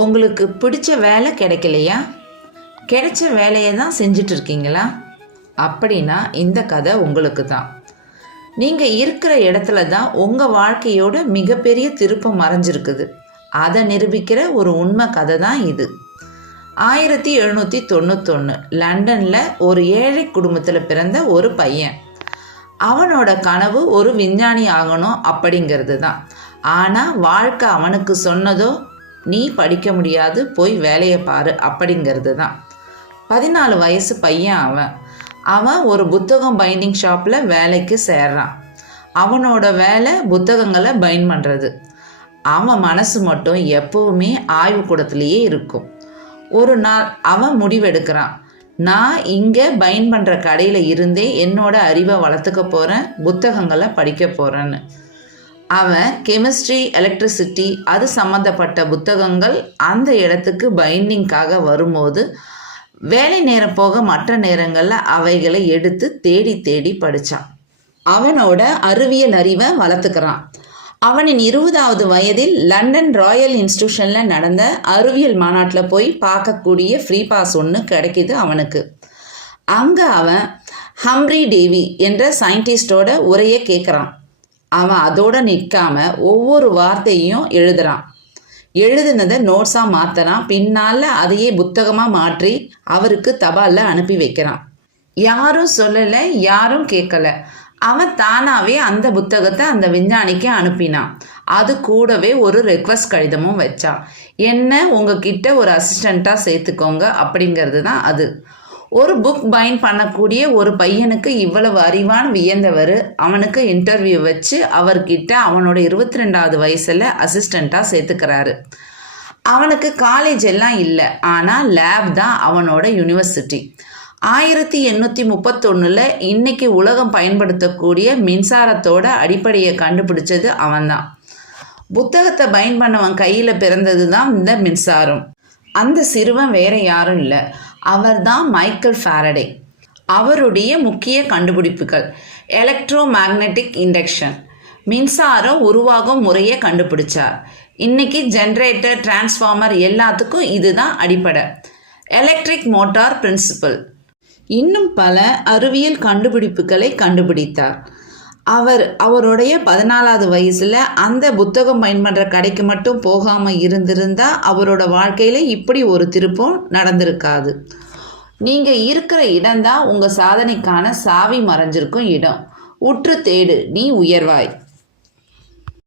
உங்களுக்கு பிடிச்ச வேலை கிடைக்கலையா? கிடைச்ச வேலையை தான் செஞ்சிட்டு இருக்கீங்களா? அப்படின்னா இந்த கதை உங்களுக்கு தான். நீங்கள் இருக்கிற இடத்துல தான் உங்கள் வாழ்க்கையோட மிகப்பெரிய திருப்பம் மறைஞ்சிருக்குது. அதை நிரூபிக்கிற ஒரு உண்மை கதை தான் இது. 1791 லண்டனில் ஒரு ஏழை குடும்பத்தில் பிறந்த ஒரு பையன். அவனோட கனவு ஒரு விஞ்ஞானி ஆகணும் அப்படிங்கிறது தான். ஆனால் வாழ்க்கை அவனுக்கு சொன்னதோ, நீ படிக்க முடியாது, போய் வேலையை பாரு அப்படிங்கிறது தான். 14 வயசு பையன் அவன் ஒரு புத்தகம் பைண்டிங் ஷாப்பில் வேலைக்கு சேர்றான். அவனோட வேலை புத்தகங்களை பைண்ட் பண்ணுறது. அவன் மனசு மட்டும் எப்பவுமே ஆய்வுக்கூடத்துலேயே இருக்கும். ஒரு நாள் அவன் முடிவெடுக்கிறான், நான் இங்கே பைண்ட் பண்ணுற கடையில் இருந்தே என்னோட அறிவை வளர்த்துக்க போகிறேன், புத்தகங்களை படிக்க போகிறேன்னு. அவன் கெமிஸ்ட்ரி, எலக்ட்ரிசிட்டி அது சம்மந்தப்பட்ட புத்தகங்கள் அந்த இடத்துக்கு பைண்டிங்காக வரும்போது வேலை நேரம் போக மற்ற நேரங்களில் அவைகளை எடுத்து தேடி தேடி படித்தான். அவனோட அறிவியல் அறிவை வளர்த்துக்கிறான். அவனின் 20வது வயதில் லண்டன் ராயல் இன்ஸ்டிடியூஷனில் நடந்த அறிவியல் மாநாட்டில் போய் பார்க்கக்கூடிய ஃப்ரீ பாஸ் ஒன்று கிடைக்கிது அவனுக்கு. அங்கே அவன் ஹம்ப்ரி டேவி என்ற சயின்டிஸ்டோட உரையை கேட்குறான். அவன் அதோடு நிற்காம ஒவ்வொரு வார்த்தையும் எழுதுகிறான். எழுதுனதை நோட்ஸாக மாற்றுறான். பின்னால் அதையே புத்தகமாக மாற்றி அவருக்கு தபாலில் அனுப்பி வைக்கிறான். யாரும் சொல்லலை, யாரும் கேட்கலை. அவன் தானாகவே அந்த புத்தகத்தை அந்த விஞ்ஞானிக்கு அனுப்பினான். அது கூடவே ஒரு ரெக்வஸ்ட் கடிதமும் வச்சான். என்ன, உங்ககிட்ட ஒரு அசிஸ்டண்ட்டாக சேர்த்துக்கோங்க அப்படிங்கிறது தான் அது. ஒரு புக் பைண்ட் பண்ணக்கூடிய ஒரு பையனுக்கு இவ்வளவு அறிவான் வியந்தவர் அவனுக்கு இன்டர்வியூ வச்சு அவர்கிட்ட அவனோட 22வது வயசில் அசிஸ்டண்ட்டாக சேர்த்துக்கிறாரு. அவனுக்கு காலேஜ் எல்லாம் இல்லை, ஆனால் லேப் தான் அவனோட யூனிவர்சிட்டி. 1831 இன்னைக்கு உலகம் பயன்படுத்தக்கூடிய மின்சாரத்தோட அடிப்படையை கண்டுபிடிச்சது அவன்தான். புத்தகத்தை பைண்ட் பண்ணவன் கையில் பிறந்தது தான் இந்த மின்சாரம். அந்த சிறுவன் வேற யாரும் இல்லை, அவர்தான் மைக்கேல் ஃபாரடே. அவருடைய முக்கிய கண்டுபிடிப்புகள் எலக்ட்ரோ மேக்னெட்டிக் இண்டக்ஷன், மின்சாரம் உருவாகும் முறையை கண்டுபிடிச்சார். இன்னைக்கு ஜென்ரேட்டர், டிரான்ஸ்ஃபார்மர் எல்லாத்துக்கும் இதுதான் அடிப்படை. எலக்ட்ரிக் மோட்டார் பிரின்சிபல், இன்னும் பல அறிவியல் கண்டுபிடிப்புகளை கண்டுபிடித்தார். அவருடைய 14வது வயசில் அந்த புத்தகம் பயன் பண்ணுற கடைக்கு மட்டும் போகாமல் இருந்திருந்தால் அவரோட வாழ்க்கையில் இப்படி ஒரு திருப்பம் நடந்திருக்காது. நீங்கள் இருக்கிற இடம்தான் உங்கள் சாதனைக்கான சாவி மறைஞ்சிருக்கும் இடம். உற்று தேடு, நீ உயர்வாய்.